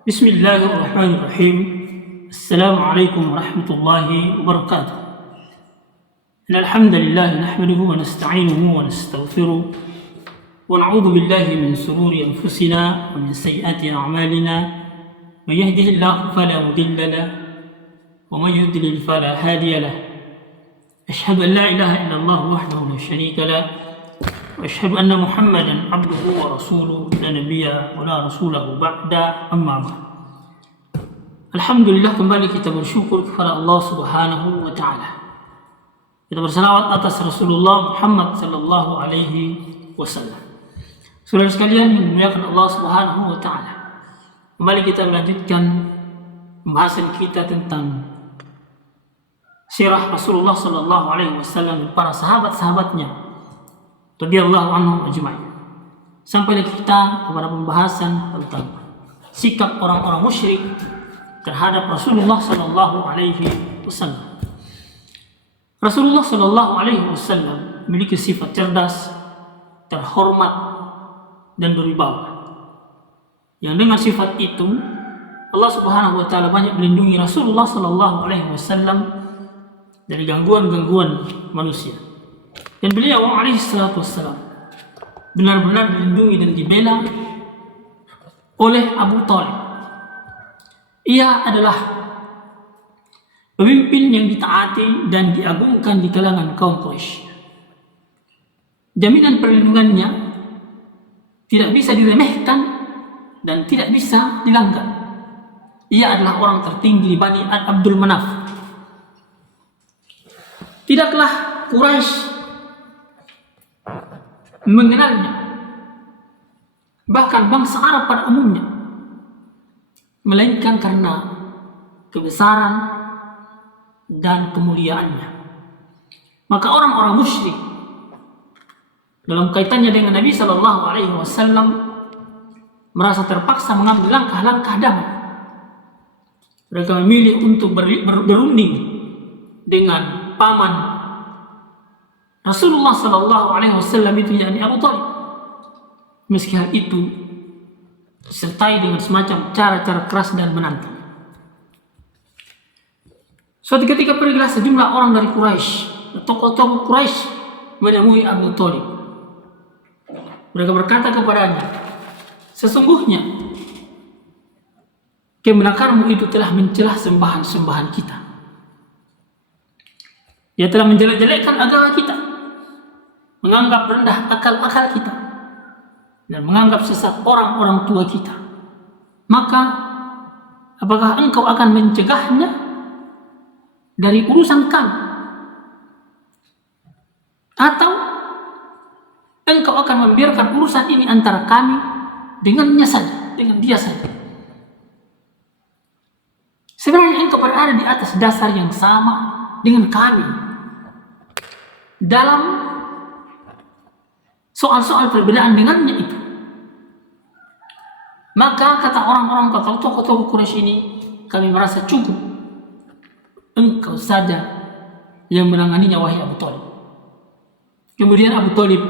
Bismillahirrahmanirrahim. Assalamualaikum warahmatullahi wabarakatuh. Alhamdulillah nahmaduhu wa nasta'inuhu wa nastaghfiruh wa na'udzu billahi min shururi anfusina wa min sayyiati a'malina. Man yahdihillahu fala mudilla lahu wa man yudlil fala hadiya lahu. Ashhadu an la ilaha illallah wahdahu la sharika lahu wa ashhadu anna Muhammadan abduhu wa rasuluhu la nabiyya wa la rasulahu ba'da, amma ba'd. Alhamdulillah, kembali kita bersyukur kepada Allah Subhanahu wa taala. Kita bersalawat atas Rasulullah Muhammad sallallahu alaihi wasallam. Saudara sekalian yang dimuliakan Allah Subhanahu wa taala, kembali kita melanjutkan pembahasan kita tentang sirah Rasulullah sallallahu alaihi wasallam dan para sahabat-sahabatnya radhiyallahu anhum ajma'in. Sampai kita kepada pembahasan tentang sikap orang-orang musyrik terhadap Rasulullah sallallahu alaihi wasallam. Rasulullah sallallahu alaihi wasallam memiliki sifat cerdas, terhormat dan berwibawa. Yang dengan sifat itu Allah Subhanahu wa taala banyak melindungi Rasulullah sallallahu alaihi wasallam dari gangguan-gangguan manusia. Dan beliau alaihi salatu wassalam benar-benar dilindungi dan dibela oleh Abu Thalib. Ia adalah pemimpin yang ditaati dan diagungkan di kalangan kaum Quraisy. Jaminan perlindungannya tidak bisa diremehkan dan tidak bisa dilanggar. Ia adalah orang tertinggi di Bani Abdul Manaf. Tidaklah Quraisy mengenalnya, bahkan bangsa Arab pada umumnya, melainkan karena kebesaran dan kemuliaannya. Maka orang-orang musyrik dalam kaitannya dengan Nabi Sallallahu Alaihi Wasallam merasa terpaksa mengambil langkah-langkah damai. Mereka memilih untuk berunding dengan paman Rasulullah Sallallahu Alaihi Wasallam, itu yakni Abu Thalib. Meski hal itu disertai dengan semacam cara-cara keras dan menantang. Suatu ketika pergilah sejumlah orang dari Quraisy, tokoh-tokoh Quraisy, menemui Abu Thalib. Mereka berkata kepadanya, sesungguhnya kemenakanmu itu telah mencelah sembahan-sembahan kita. Ia telah menjelek-jelekkan agama kita, menganggap rendah akal-akal kita, dan menganggap sesat orang-orang tua kita. Maka apakah engkau akan mencegahnya dari urusan kami, atau engkau akan membiarkan urusan ini antara kami dengannya saja, dengan dia saja? Sebenarnya engkau berada di atas dasar yang sama dengan kami dalam soal-soal perbedaan dengannya itu. Maka kata orang-orang, kata tokoh-tokoh Quraisy ini, kami merasa cukup, engkau saja yang menanganinya, wahai Abu Thalib. Kemudian Abu Thalib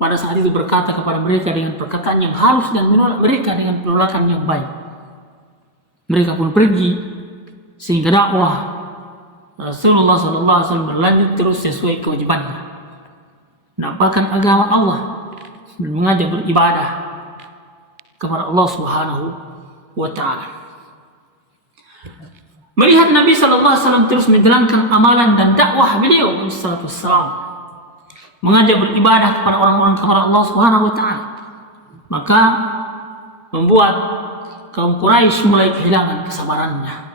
pada saat itu berkata kepada mereka dengan perkataan yang halus dan menolak mereka dengan penolakan yang baik. Mereka pun pergi, sehingga dakwah Rasulullah SAW berlanjut terus sesuai kewajibannya, menampakkan agama Allah dan mengajak beribadah kepada Allah Subhanahu wa taala. Melihat Nabi SAW terus menjalankan amalan dan dakwah beliau SAW, mengajak beribadah kepada orang-orang kepada Allah Subhanahu wa taala, maka membuat kaum Quraisy mulai kehilangan kesabarannya.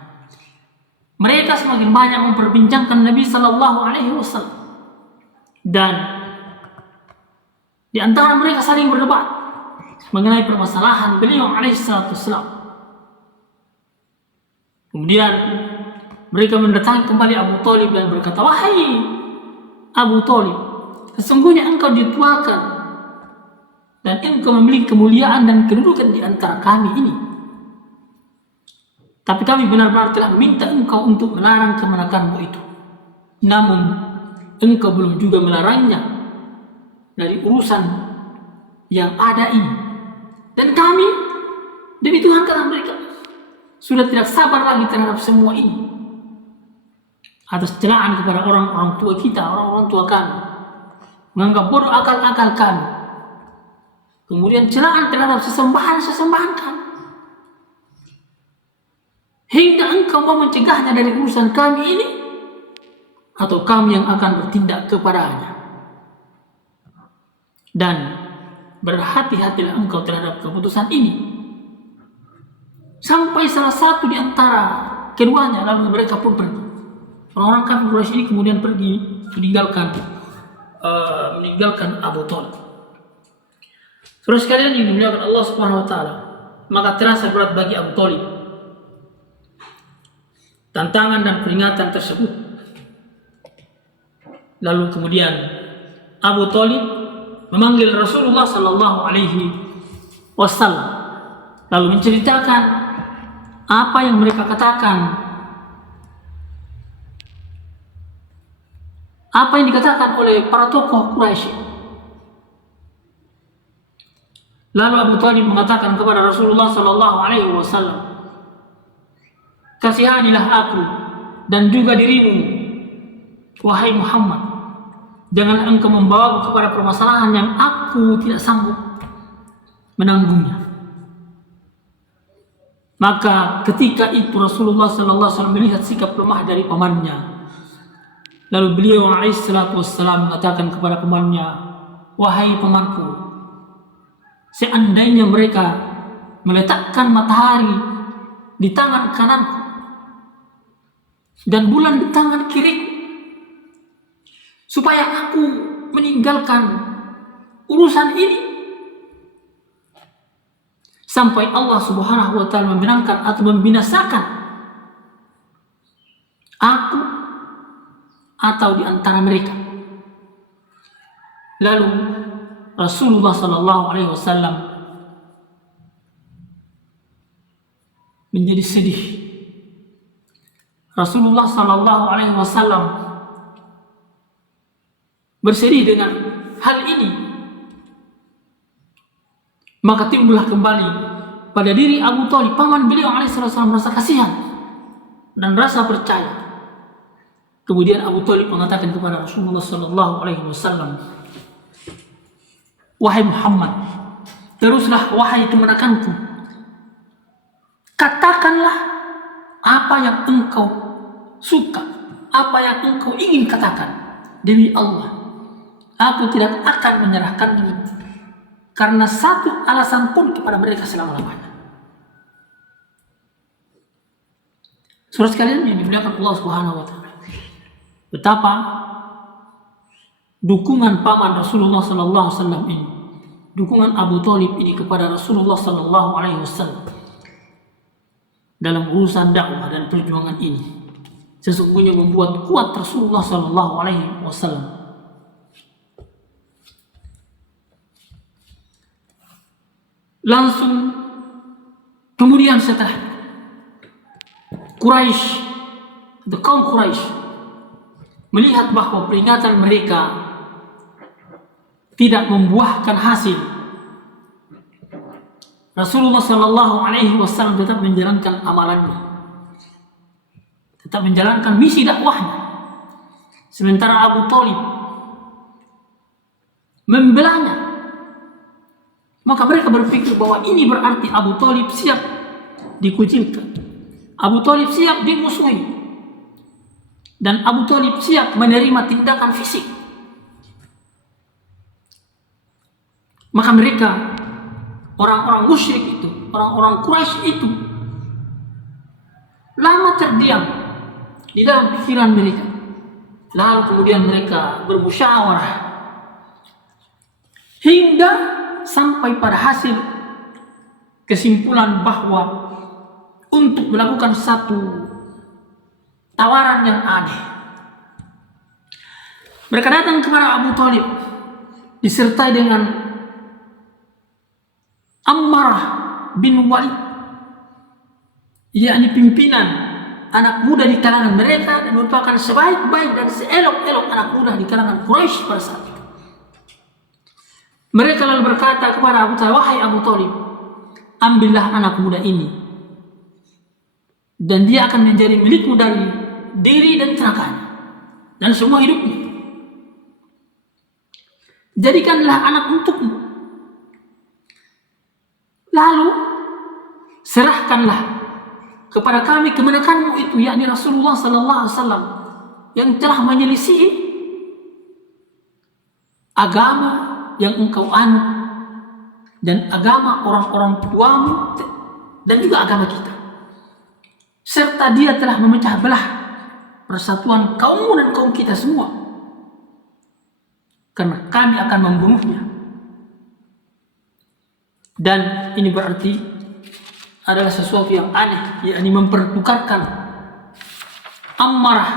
Mereka semakin banyak memperbincangkan Nabi Sallallahu Alaihi Wasallam, dan di antara mereka saling berdebat mengenai permasalahan beliau Alaihissalatu Wassalam. Kemudian mereka mendatangi kembali Abu Thalib dan berkata, wahai Abu Thalib, sesungguhnya engkau dituakan dan engkau memiliki kemuliaan dan kedudukan di antara kami ini. Tapi kami benar-benar telah meminta engkau untuk melarang kemenakanmu itu. Namun engkau belum juga melarangnya dari urusan yang ada ini. Dan kami Demi Tuhan kata mereka, sudah tidak sabar lagi terhadap semua ini. Atas celaan kepada orang-orang tua kita, orang-orang tua kami, menganggap bodoh akal-akal kami. Kemudian celaan terhadap sesembahan kami. Hingga engkau mau mencegahnya dari urusan kami ini, atau kami yang akan bertindak kepadanya. Dan berhati-hatilah engkau terhadap keputusan ini. Sampai salah satu di antara keduanya, lalu mereka pun pergi. Orang-orang kafir Quraisy ini kemudian pergi meninggalkan Abu Thalib. Saudara sekalian yang dimuliakan Allah Subhanahu wa taala, maka terasa berat bagi Abu Thalib tantangan dan peringatan tersebut. Lalu kemudian Abu Thalib memanggil Rasulullah sallallahu alaihi wasallam, lalu menceritakan apa yang mereka katakan, apa yang dikatakan oleh para tokoh Quraisy. Lalu Abu Thalib mengatakan kepada Rasulullah sallallahu alaihi wasallam, "Kasihanilah aku dan juga dirimu, wahai Muhammad. Jangan engkau membawaku kepada permasalahan yang aku tidak sanggup menanggungnya." Maka ketika itu Rasulullah sallallahu alaihi wasallam melihat sikap lemah dari pamannya. Lalu beliau alaihi salatu wassalam mengatakan kepada pamannya, "Wahai pamanku, seandainya mereka meletakkan matahari di tangan kananku dan bulan di tangan kiriku, supaya aku meninggalkan urusan ini sampai Allah Subhanahu wa taala membinasakan atau membinasakan aku atau di antara mereka." Lalu Rasulullah sallallahu alaihi wasallam menjadi sedih. Rasulullah sallallahu alaihi wasallam bersedih dengan hal ini. Maka timbullah kembali pada diri Abu Thalib, paman beliau alaihissalam, rasa kasihan dan rasa percaya. Kemudian Abu Thalib mengatakan kepada Rasulullah sallallahu alaihi wasallam, "Wahai Muhammad, teruslah wahai kemenakanku. Katakanlah apa yang engkau suka, apa yang engkau ingin katakan. Demi Allah, aku tidak akan menyerahkanmu karena satu alasan pun kepada mereka selama-lamanya." Saudara sekalian yang dimuliakan Allah Subhanahu wa taala, betapa dukungan paman Rasulullah sallallahu alaihi wasallam ini, dukungan Abu Thalib ini kepada Rasulullah sallallahu alaihi wasallam dalam urusan dakwah dan perjuangan ini sesungguhnya membuat kuat Rasulullah sallallahu alaihi wasallam. Langsung kemudian setelah Quraisy atau kaum Quraisy melihat bahwa peringatan mereka tidak membuahkan hasil, Rasulullah sallallahu alaihi wasallam tetap menjalankan amalannya, tetap menjalankan misi dakwahnya. Sementara Abu Thalib membelanya. Maka mereka berpikir bahwa ini berarti Abu Thalib siap dikucilkan, Abu Thalib siap dimusuhi, dan Abu Thalib siap menerima tindakan fisik. Maka mereka, orang-orang musyrik itu, orang-orang Quraisy itu, lama terdiam di dalam pikiran mereka. Lalu kemudian mereka bermusyawarah hingga sampai pada hasil kesimpulan bahwa untuk melakukan satu tawaran yang aneh, mereka datang kepada Abu Thalib disertai dengan Ammarah bin Walid, yakni pimpinan anak muda di kalangan mereka dan merupakan sebaik-baik dan seelok-elok anak muda di kalangan Quraisy pada saat itu. Mereka lalu berkata kepada Abu Thalib, "Wahai Abu Thalib, ambillah anak muda ini dan dia akan menjadi milikmu dari diri dan celakanya dan semua hidupnya. Jadikanlah anak untukmu, lalu serahkanlah kepada kami kebenakanmu itu, yakni Rasulullah sallallahu alaihi wasallam yang telah menyelisihi agama yang engkau anut dan agama orang-orang tuamu dan juga agama kita, serta dia telah memecah belah persatuan kaummu dan kaum kita semua, karena kami akan membunuhnya. Dan ini berarti adalah sesuatu yang aneh, yakni mempertukarkan Ammarah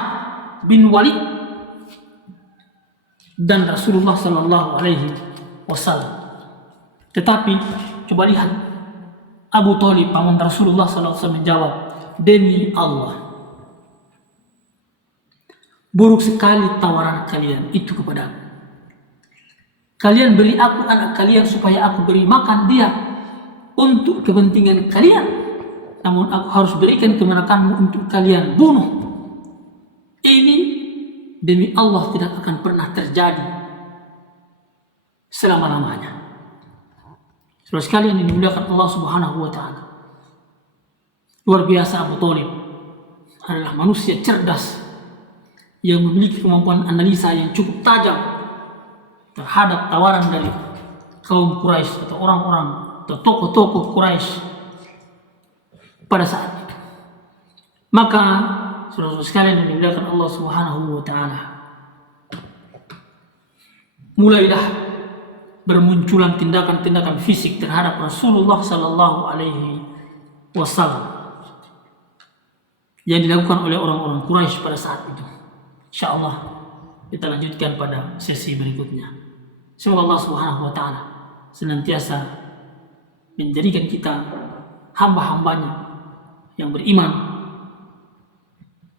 bin Walid dan Rasulullah sallallahu alaihi wasallam. Tetapi coba lihat, Abu Thalib paman Rasulullah sallallahu alaihi wasallam menjawab, demi Allah, buruk sekali tawaran kalian itu kepadaku. Kalian beri aku anak kalian supaya aku beri makan dia untuk kepentingan kalian, namun aku harus berikan kemenakanmu untuk kalian bunuh. Ini demi Allah tidak akan pernah terjadi selama-lamanya. Saudara sekalian yang dimuliakan Allah Subhanahu wa taala, luar biasa Abu Thalib adalah manusia cerdas yang memiliki kemampuan analisa yang cukup tajam terhadap tawaran dari kaum Quraisy atau orang-orang atau tokoh-tokoh Quraisy pada saat itu. Maka saudara-saudara sekalian yang dimuliakan Allah Subhanahu wa taala, mulailah bermunculan tindakan-tindakan fisik terhadap Rasulullah sallallahu alaihi wasallam yang dilakukan oleh orang-orang Quraisy pada saat itu. Insyaallah kita lanjutkan pada sesi berikutnya. Semoga Allah Subhanahu wa taala senantiasa menjadikan kita hamba-hambanya yang beriman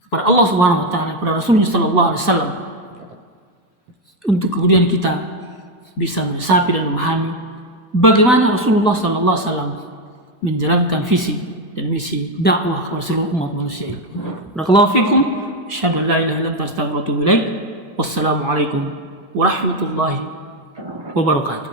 kepada Allah Subhanahu wa taala, kepada Rasulullah sallallahu alaihi wasallam, untuk kemudian kita bisa meresapi dan memahami bagaimana Rasulullah sallallahu alaihi wasallam menjalankan visi dan misi dakwah kepada seluruh umat manusia. Barakallahu fikum. Asyhadu an la ilaha illa anta astaghfiruka wa atubu ilaik. Wassalamualaikum warahmatullahi wabarakatuh.